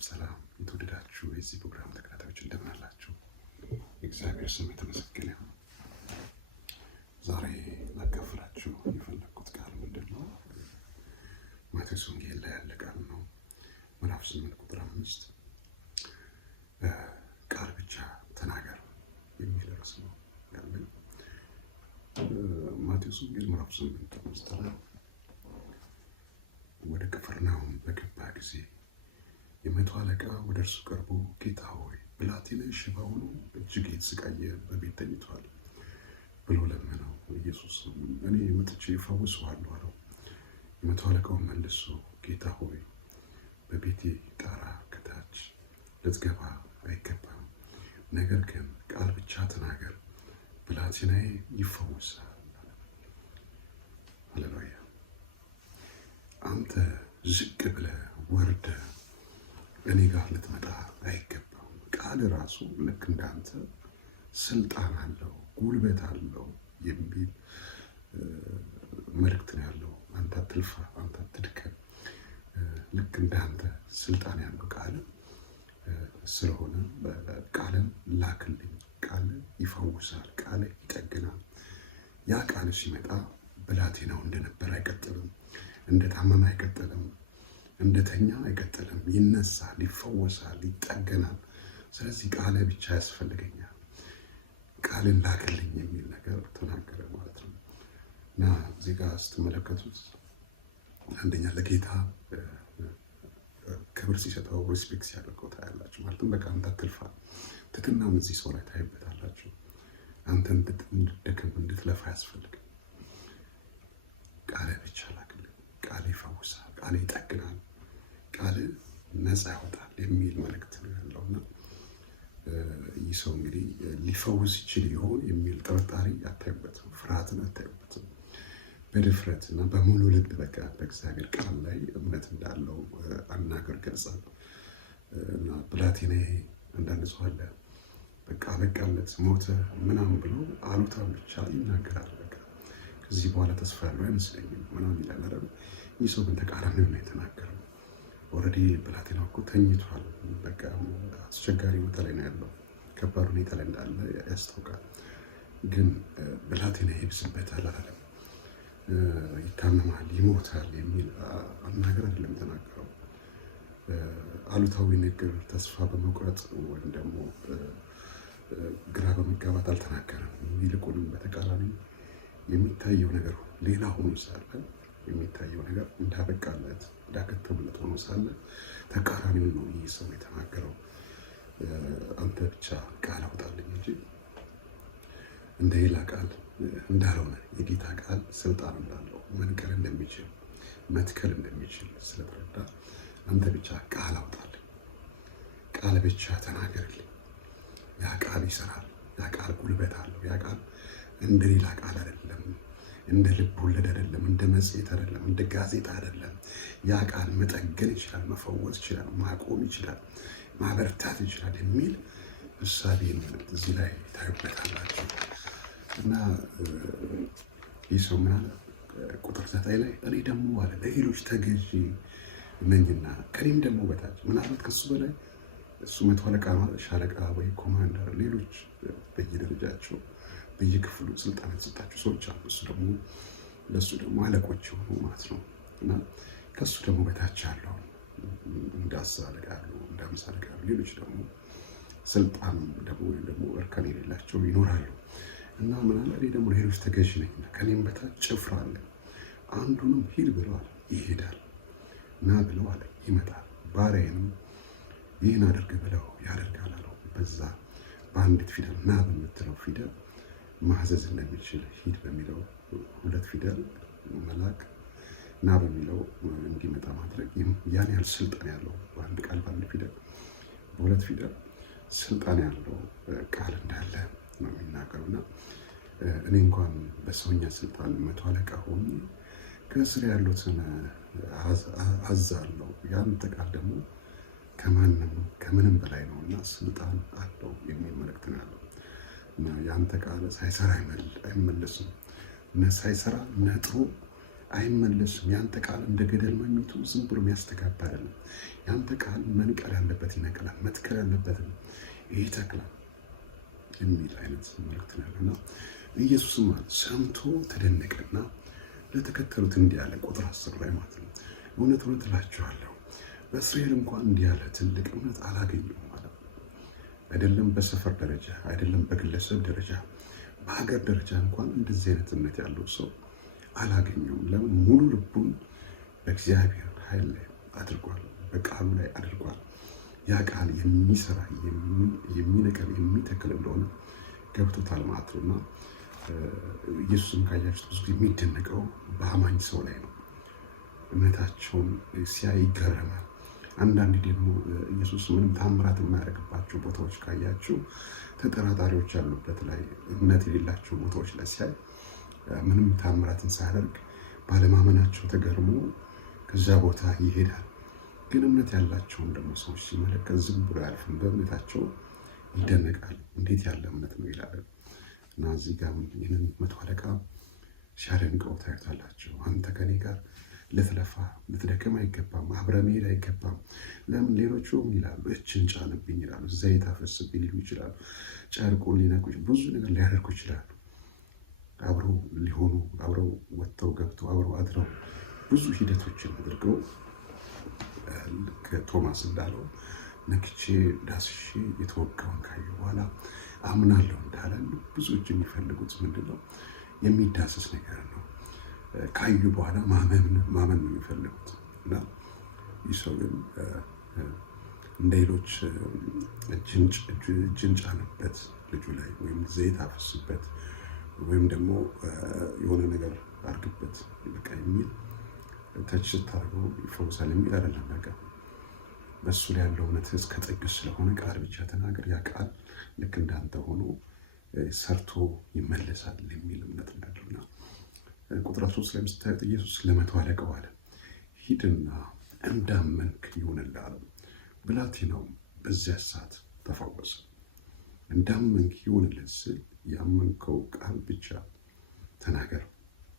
ሰላም የተወደዳችሁ የዚህ ፕሮግራም ተከታታዮች እንደምን አላችሁ? የእግዚአብሔር ስም የተመሰገነ ይሁን። ዛሬ ላካፍላችሁ የፈለግኩት ቃል ምንድን ነው? ማቴዎስ ወንጌል ላይ ያለ ቃል ነው። ምዕራፍ 8 ቁጥር 5 ቃል ብቻ ተናገር የሚል ርዕስ ነው ያለን። ማቴዎስ ወንጌል ምዕራፍ 8 ቁጥር 5 ላይ ወደ ቅፍርናሆም በገባ ጊዜ የመቶ አለቃ ወደ እርሱ ቀርቦ ጌታ ሆይ ብላቴናዬ ሽባ ሆኖ እጅግ የተሰቃየ በቤት ተኝቷል ብሎ ለመነው። ኢየሱስም እኔ መጥቼ እፈውሰዋለሁ አለው። የመቶ አለቃው መልሶ ጌታ ሆይ በቤቴ ጣራ ከታች ልትገባ አይገባም፣ ነገር ግን ቃል ብቻ ተናገር ብላቴናዬ ይፈወሳል። ሃሌሉያ። አንተ ዝቅ ብለህ ወርደህ እኔ ጋር ልትመጣ አይገባም። ቃል ራሱ ልክ እንዳንተ ስልጣን አለው፣ ጉልበት አለው የሚል መልእክት ነው ያለው። አንተ አትልፋ፣ አንተ አትድከም። ልክ እንዳንተ ስልጣን ያለው ቃል ስለሆነ ቃልን ላክልኝ። ቃል ይፈውሳል፣ ቃል ይጠግናል። ያ ቃል ሲመጣ ብላቴናው እንደነበር አይቀጥልም፣ እንደታመመ አይቀጥልም፣ እንደተኛ አይቀጥልም። ይነሳል፣ ይፈወሳል፣ ይጠገናል። ስለዚህ ቃል ብቻ ያስፈልገኛል፣ ቃልን ላክልኝ የሚል ነገር ተናገረ ማለት ነው። እና እዚህ ጋር ስትመለከቱት አንደኛ ለጌታ ክብር ሲሰጠው ሪስፔክት ሲያደርገው ታያላችሁ። ማለትም በቃ አንተ አትልፋ፣ ትትናም እዚህ ሰው ላይ ታይበታላችሁ። አንተ እንድትደክም እንድትለፋ ያስፈልግ፣ ቃል ብቻ ላክልኝ። ቃል ይፈውሳል፣ ቃል ይጠግናል፣ ቃል ነፃ ያወጣል የሚል መልእክት ነው ያለውና ይህ ሰው እንግዲህ ሊፈውስ ይችል ይሆን የሚል ጥርጣሬ አታዩበትም፣ ፍርሃትን አታዩበትም። በድፍረት እና በሙሉ ልብ በቃ በእግዚአብሔር ቃል ላይ እምነት እንዳለው አናገር ገልጻል። እና ብላቴናዬ አንዳንድ ሰው አለ በቃ በቃለት ሞተ ምናምን ብሎ አሉታም ብቻ ይናገራል። በቃ ከዚህ በኋላ ተስፋ ያለው አይመስለኝም ምናምን ይላል አይደል? ይህ ሰው ግን ተቃራኒው ነው የተናገረው። ኦልሬዲ ብላቴናው እኮ ተኝቷል። በቃ አስቸጋሪ ቦታ ላይ ነው ያለው፣ ከባድ ሁኔታ ላይ እንዳለ ያስታውቃል። ግን ብላቴና ይብስበታል አላለም፣ ይታመማል፣ ይሞታል የሚል አናገር አይደለም የተናገረው። አሉታዊ ነገር ተስፋ በመቁረጥ ወይም ደግሞ ግራ በመጋባት አልተናገረም። ይልቁንም በተቃራኒ የሚታየው ነገር ሌላ ሆኖ ሳለ የሚታየው ነገር እንዳበቃለት እንዳከተሙለት ሆኖ ሳለ ተቃራኒውን ነው ይህ ሰው የተናገረው። አንተ ብቻ ቃል አውጣልኝ እንጂ እንደ ሌላ ቃል እንዳልሆነ፣ የጌታ ቃል ስልጣን እንዳለው መንቀል እንደሚችል መትከል እንደሚችል ስለተረዳ አንተ ብቻ ቃል አውጣልኝ፣ ቃል ብቻ ተናገርልኝ። ያ ቃል ይሰራል፣ ያ ቃል ጉልበት አለው። ያ ቃል እንደ ሌላ ቃል አይደለም፣ እንደ ልብ ወለድ አይደለም፣ እንደ መጽሔት አይደለም፣ እንደ ጋዜጣ አይደለም። ያ ቃል መጠገን ይችላል፣ መፈወስ ይችላል፣ ማቆም ይችላል፣ ማበርታት ይችላል የሚል እሳቤን እዚህ ላይ ታዩበታላችሁ። እና ይህ ሰው ምን አለ? ቁጥር 9 ላይ እኔ ደግሞ አለ ለሌሎች ተገዢ ነኝና ከኔም ደግሞ በታች፣ ምናልባት ከሱ በላይ እሱ መቶ አለቃ ማለት ሻለቃ ወይ ኮማንደር፣ ሌሎች በየደረጃቸው በየክፍሉ ስልጣን የተሰጣቸው ሰዎች አሉ። እሱ ደግሞ ለሱ ደግሞ አለቆች የሆኑ ማለት ነው። እና ከሱ ደግሞ በታች ያለው እንደ አስር አለቃ ያሉ፣ እንደ 50 አለቃ ያሉ ሌሎች ደግሞ ስልጣን ደግሞ ወይም ደግሞ እርከን የሌላቸው ይኖራሉ። እና ምን አለ? እኔ ደግሞ ሌሎች ተገዥ ነኝና ከኔም በታች ጭፍራ አለ። አንዱንም ሂድ ብለዋል ይሄዳል፣ ና ብለዋል ይመጣል፣ ባሪያዬንም ይህን አድርግ ብለው ያደርጋል አለው። በዛ በአንዲት ፊደል ና በምትለው ፊደል ማዘዝ እንደሚችል ሂድ በሚለው 2 ፊደል መላክ፣ ና በሚለው እንዲመጣ ማድረግ ያን ያህል ስልጣን ያለው በአንድ ቃል በአንድ ፊደል በ2 ፊደል ስልጣን ያለው ቃል እንዳለ ነው የሚናገሩና እኔ እንኳን በሰውኛ ስልጣን መቶ አለቃ ሆኜ ከስር ያሉትን አዛለሁ። ያንተ ቃል ደግሞ ከምንም በላይ ነው እና ስልጣን አለው የሚል መልእክት ነው ያለው። እና ያንተ ቃል ሳይሰራ አይመለስም፣ ሳይሰራ ነጥሮ አይመለስም። ያንተ ቃል እንደ ገደል ማሚቱ ዝም ብሎ የሚያስተጋባ አይደለም። ያንተ ቃል መንቀል ያለበት ይነቅላል፣ መትከል ያለበትም ይተክላል የሚል አይነት መልእክት ነው ያለና ኢየሱስም ሰምቶ ተደነቀና ለተከተሉት እንዲህ አለ። ቁጥር 10 ላይ ማለት ነው፣ እውነት እውነት እላችኋለሁ በእስራኤል እንኳን እንዲህ ያለ ትልቅ እምነት አላገኘሁም ማለት ነው። አይደለም በሰፈር ደረጃ፣ አይደለም በግለሰብ ደረጃ፣ በሀገር ደረጃ እንኳን እንደዚህ አይነት እምነት ያለው ሰው አላገኘውም። ለምን? ሙሉ ልቡን በእግዚአብሔር ኃይል ላይ አድርጓል፣ በቃሉ ላይ አድርጓል። ያ ቃል የሚሰራ የሚነቀል የሚተክል እንደሆነ ገብቶታል ማለት ነው። እና ኢየሱስም ካያችሁት ብዙ የሚደነቀው በአማኝ ሰው ላይ ነው። እምነታቸውን ሲያይ ይገረማል። አንዳንድ ደግሞ ኢየሱስ ምንም ታምራት የማያደርግባቸው ቦታዎች ካያችሁ ተጠራጣሪዎች ያሉበት ላይ እምነት የሌላቸው ቦታዎች ላይ ሲያይ ምንም ታምራትን ሳያደርግ ባለማመናቸው ተገርሞ ከዛ ቦታ ይሄዳል። ግን እምነት ያላቸውን ደግሞ ሰዎች ሲመለከት ዝም ብሎ ያልፍም፣ በእምነታቸው ይደነቃል። እንዴት ያለ እምነት ነው ይላል። እና እዚህ ጋር ይህንን 100 አለቃ ሲያደንቀው ታዩታላችሁ። አንተ ከኔ ጋር ልትለፋ ልትደክም አይገባም፣ አብረህ መሄድ አይገባም። ለምን? ሌሎቹ ይላሉ እጅን ጫንብኝ ይላሉ፣ ዘይት አፈስብኝ ሊሉ ይችላሉ፣ ጨርቁን ሊነኩ ብዙ ነገር ሊያደርጉ ይችላሉ። አብረው ሊሆኑ አብረው ወጥተው ገብተው አብረው አድረው ብዙ ሂደቶችን አድርገው ልክ ቶማስ እንዳለው ነክቼ ዳስሼ የተወጋውን ካየሁ በኋላ አምናለሁ እንዳለ ብዙዎች የሚፈልጉት ምንድነው? የሚዳሰስ ነገር ነው። ካዩ በኋላ ማመን ነው የሚፈልጉት። እና ይህ ሰው ግን እንደ ሌሎች እጅን ጫነበት ልጁ ላይ፣ ወይም ዘይት አፈስበት፣ ወይም ደግሞ የሆነ ነገር አድርግበት በቃ የሚል ተች ስታደርገው ይፈውሳል የሚል አይደለም። በቃ በእሱ ላይ ያለው እውነት እስከ ጥግ ስለሆነ ቃል ብቻ ተናገር፣ ያ ቃል ልክ እንዳንተ ሆኖ ሰርቶ ይመለሳል የሚል እምነት እንዳለውና ቁጥር 3 ላይ ምስታዩት ኢየሱስ ለ100 አለቃው አለ፣ ሂድና እንዳመንክ ይሁንልህ አለው። ብላቴናው በዚያ ሰዓት ተፈወሰ። እንዳመንክ ይሁንልህ ስል ያመንከው ቃል ብቻ ተናገር፣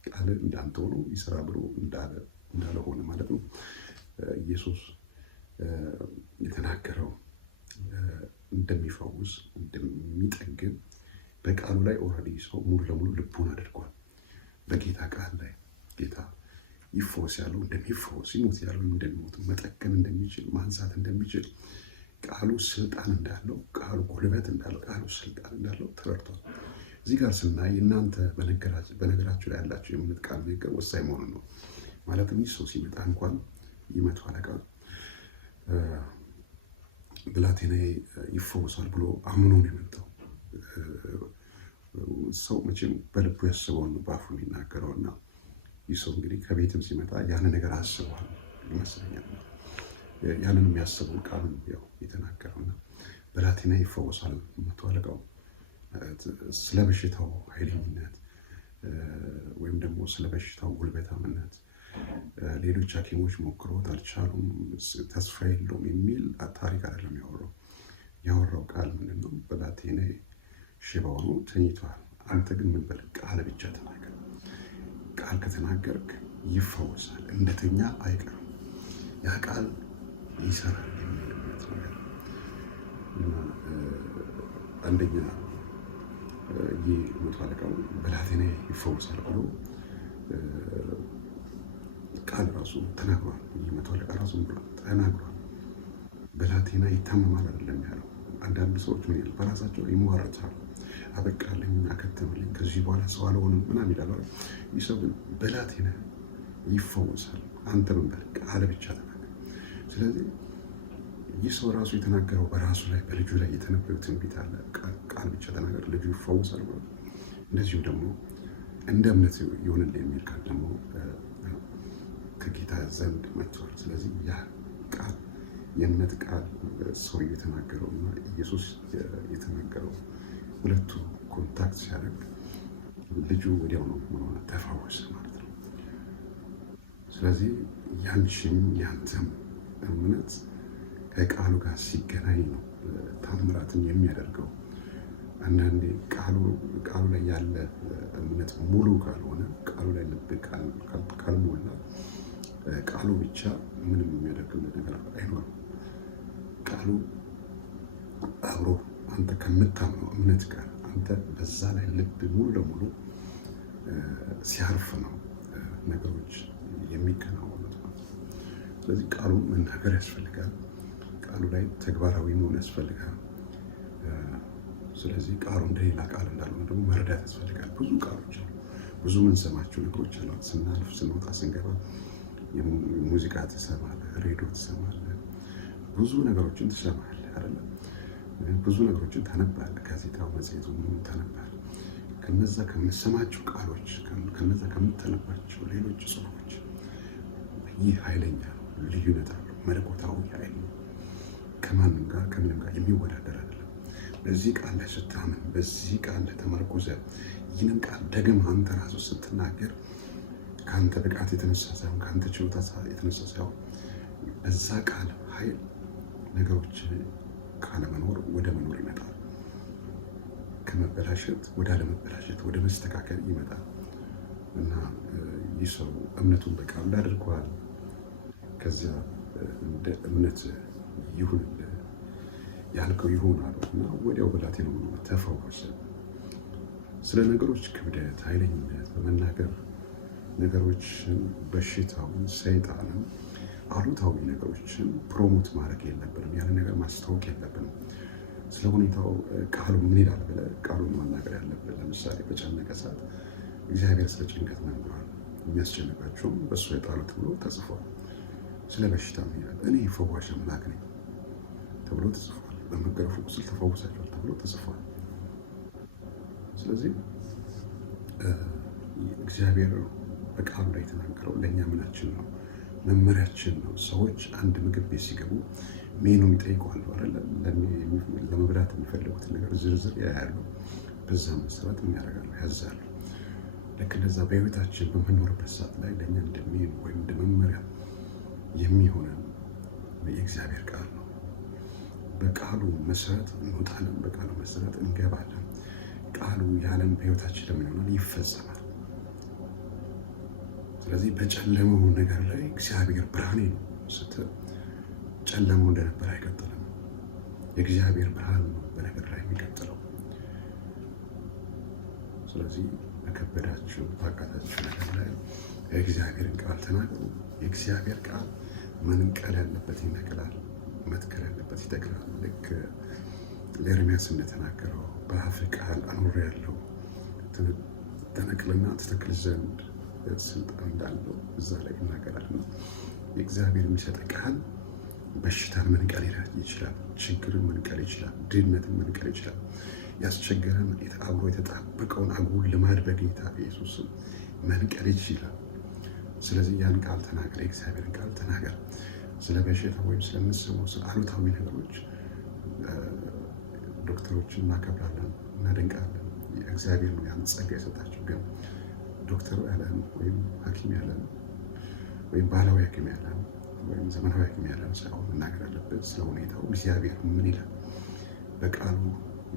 ቃል እንዳንተ ሆኖ ይሰራ ብሎ እንዳለ ሆነ ማለት ነው። ኢየሱስ የተናገረው እንደሚፈውስ እንደሚጠግን በቃሉ ላይ ኦልሬዲ ሰው ሙሉ ለሙሉ ልቡን አድርጓል። በጌታ ቃል ላይ ጌታ ይፈወስ ያለው እንደሚፈወስ፣ ይሞት ያለው እንደሚሞት፣ መጠገን እንደሚችል፣ ማንሳት እንደሚችል፣ ቃሉ ስልጣን እንዳለው፣ ቃሉ ጉልበት እንዳለው፣ ቃሉ ስልጣን እንዳለው ተረድቷል። እዚህ ጋር ስናይ እናንተ በነገራችሁ ላይ ያላቸው የእምነት ቃል ነገር ወሳኝ መሆኑን ነው። ማለትም ይህ ሰው ሲመጣ እንኳን የ100 አለቃ ብላቴናዬ ይፈወሳል ብሎ አምኖ ነው የመጣው። ሰው መቼም በልቡ ያስበውን በአፉ የሚናገረው እና ይህ ሰው እንግዲህ ከቤትም ሲመጣ ያንን ነገር አስበዋል ይመስለኛል። ያንን የሚያስበው ቃሉን ያው የተናገረውና ብላቴናዬ ይፈወሳል 100 አለቃው ስለ በሽታው ኃይለኝነት ወይም ደግሞ ስለ በሽታው ጉልበታምነት ሌሎች ሐኪሞች ሞክሮት አልቻሉም፣ ተስፋ የለውም የሚል ታሪክ አይደለም ያወራው ቃል ምንድን ነው? ብላቴናዬ ሽባ ሆኖ ተኝቷል፣ አንተ ግን ምን በል ቃል ብቻ ተናገር። ቃል ከተናገርክ ይፈወሳል፣ እንደተኛ አይቀርም፣ ያ ቃል ይሰራል የሚል እምነት ነው ያለው። እና አንደኛ ይህ 100 አለቃው ብላቴናዬ ይፈወሳል ብሎ ቃል ራሱ ተናግሯል። ይህ 100 አለቃ ራሱ ተናግሯል። ብላቴና ይታመማል አይደለም ያለው። አንዳንድ ሰዎች ምን ይላል? በራሳቸው ይሟረታሉ። አበቃልኝ፣ አከተምልኝ፣ ከዚህ በኋላ ሰው አልሆንም ምናምን ይላል። ይህ ሰው ግን ብላቴና ይፈወሳል፣ አንተ ምን በል ቃል ብቻ ተናገር። ስለዚህ ይህ ሰው ራሱ የተናገረው በራሱ ላይ በልጁ ላይ የተነበየው ትንቢት አለ። ቃል ብቻ ተናገር፣ ልጁ ይፈወሳል ብሎ እንደዚሁም ደግሞ እንደ እምነት ይሁንልህ የሚል ቃል ደግሞ ከጌታ ዘንድ መጥቷል። ስለዚህ ያ ቃል የእምነት ቃል ሰው የተናገረው እና ኢየሱስ የተናገረው ሁለቱ ኮንታክት ሲያደርግ ልጁ ወዲያው ነው ተፈወሰ ማለት ነው። ስለዚህ ያንቺም ያንተም እምነት ከቃሉ ጋር ሲገናኝ ነው ታምራትን የሚያደርገው። አንዳንዴ ቃሉ ላይ ያለ እምነት ሙሉ ካልሆነ፣ ቃሉ ላይ ልብ ካልሞላ ቃሉ ብቻ ምንም የሚያደርግልህ ነገር አይኖርም። ቃሉ አብሮ አንተ ከምታምነው እምነት ጋር አንተ በዛ ላይ ልብ ሙሉ ለሙሉ ሲያርፍ ነው ነገሮች የሚከናወኑት ማለት ነው። ስለዚህ ቃሉን መናገር ያስፈልጋል። ቃሉ ላይ ተግባራዊ መሆን ያስፈልጋል። ስለዚህ ቃሉ እንደሌላ ቃል እንዳልሆነ ደግሞ መረዳት ያስፈልጋል። ብዙ ቃሎች አሉ፣ ብዙ የምንሰማቸው ነገሮች አሉ። ስናልፍ፣ ስንወጣ፣ ስንገባ ሙዚቃ ትሰማለህ፣ ሬዲዮ ትሰማለህ፣ ብዙ ነገሮችን ትሰማለህ አይደለም? ብዙ ነገሮችን ታነባለህ፣ ጋዜጣው፣ መጽሔቱ ታነባለህ። ከነዛ ከምትሰማቸው ቃሎች፣ ከነዛ ከምታነባቸው ሌሎች ጽሑፎች ይህ ኃይለኛ ነው፣ ልዩነት አለው፣ መለኮታዊ ኃይል ነው። ከማንም ጋር ከምንም ጋር የሚወዳደር አይደለም። በዚህ ቃል ላይ ስታምን፣ በዚህ ቃል ላይ ተመርኩዘ ይህንን ቃል ደግም አንተ ራሱ ስትናገር ከአንተ ብቃት የተነሳ ሳይሆን ከአንተ ችሎታ የተነሳ ሳይሆን በዛ ቃል ኃይል ነገሮች ካለመኖር ወደ መኖር ይመጣል። ከመበላሸት ወደ አለመበላሸት፣ ወደ መስተካከል ይመጣል እና ይህ ሰው እምነቱን በቃሉ ላይ አድርጓል። ከዚያ እንደ እምነት ይሁን ያልከው ይሁን አለው እና ወዲያው ብላቴናው ተፈወሰ። ስለ ነገሮች ክብደት፣ ኃይለኝነት በመናገር ነገሮችን፣ በሽታውን፣ ሰይጣንን፣ አሉታዊ ነገሮችን ፕሮሞት ማድረግ የለብንም። ያለ ነገር ማስታወቅ የለብንም። ስለ ሁኔታው ቃሉ ምን ይላል ብለህ ቃሉን መናገር ያለብን። ለምሳሌ በጨነቀ ሰዓት እግዚአብሔር ስለ ጭንቀት ነግሯል፣ የሚያስጨንቃቸውም በእሱ የጣሉት ብሎ ተጽፏል። ስለ በሽታ ምን ይላል? እኔ ፈዋሽ አምላክ ነኝ ተብሎ ተጽፏል። በመገረፉ ቁስል ተፈውሳችኋል ተብሎ ተጽፏል። ስለዚህ እግዚአብሔር በቃሉ ላይ የተናገረው ለእኛ ምናችን ነው፣ መመሪያችን ነው። ሰዎች አንድ ምግብ ቤት ሲገቡ ሜኑ ይጠይቋሉ አይደል? ለመብላት የሚፈልጉትን ነገር ዝርዝር ያያሉ። በዛ መሰረት ያደርጋሉ፣ ያዛሉ። ልክ እንደዛ በህይወታችን በምንኖርበት ሰዓት ላይ ለእኛ እንደ ሜኑ ወይም እንደ መመሪያ የሚሆነን የእግዚአብሔር ቃል ነው። በቃሉ መሰረት እንወጣለን፣ በቃሉ መሰረት እንገባለን። ቃሉ ያለን በህይወታችን ለምን ይሆናል? ይፈጸማል። ስለዚህ በጨለመው ነገር ላይ እግዚአብሔር ብርሃኔ ነው ስትል ጨለመው እንደነበር አይቀጥልም። የእግዚአብሔር ብርሃን ነው በነገር ላይ የሚቀጥለው። ስለዚህ በከበዳችሁ ባቃታችሁ ነገር ላይ የእግዚአብሔርን ቃል ተናገሩ። የእግዚአብሔር ቃል መንቀል ያለበት ይነቅላል፣ መትከል ያለበት ይተክላል። ልክ ለኤርምያስ እንደተናገረው በአፍ ቃል አኖሬአለሁ፣ ተነቅልና ትተክል ዘንድ ስልጣን እንዳለው እዛ ላይ ይናገራልና የእግዚአብሔር የሚሰጥ ቃል በሽታን መንቀል ይችላል፣ ችግርን መንቀል ይችላል፣ ድህነትን መንቀል ይችላል። ያስቸገረን አብሮ የተጣበቀውን አጉል ልማድ በጌታ በኢየሱስም መንቀል ይችላል። ስለዚህ ያን ቃል ተናገር፣ የእግዚአብሔርን ቃል ተናገር። ስለ በሽታ ወይም ስለምንሰማው ስለ አሉታዊ ነገሮች ዶክተሮችን እናከብራለን፣ እናደንቃለን። እግዚአብሔር ነው ያን ጸጋ የሰጣቸው። ግን ዶክተሩ ያለን ወይም ሐኪም ያለን ወይም ባህላዊ ሐኪም ያለን ወይም ዘመናዊ ሐኪም ያለን ሳይሆን መናገር ያለበት ስለ ሁኔታው እግዚአብሔር ምን ይላል በቃሉ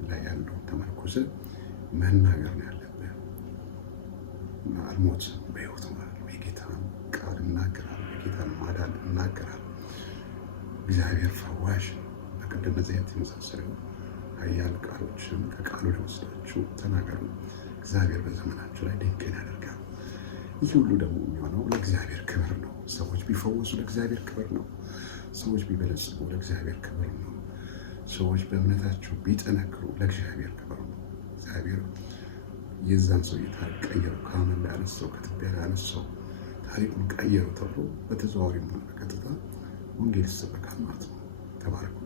ላይ ያለው ተመርኩዘ መናገር ነው ያለብህ። አልሞት በሕይወት እኖራለሁ፣ የጌታን ቃል እናገራለሁ፣ የጌታን ማዳን እናገራለሁ። እግዚአብሔር ፈዋሽ በቅድም ዘይት የመሳሰሉ ኃያል ቃሎችን ከቃሉ ላይ ወስዳችሁ ተናገሩ። እግዚአብሔር በዘመናችሁ ላይ ድንቅን ያደርጋል። ይህ ሁሉ ደግሞ የሚሆነው ለእግዚአብሔር ክብር ነው። ሰዎች ቢፈወሱ ለእግዚአብሔር ክብር ነው። ሰዎች ቢበለጽጉ ለእግዚአብሔር ክብር ነው። ሰዎች በእምነታቸው ቢጠነክሩ ለእግዚአብሔር ክብር ነው። እግዚአብሔር የዛን ሰው ቀየረው፣ ከአመድ ላይ አነሳው፣ ከትቢያ ላይ አነሳው፣ ታሪኩን ቀየረው ተብሎ በተዘዋዋሪም ሆነ በቀጥታ ወንጌል ይሰበካል ማለት ነው። ተባረኩ።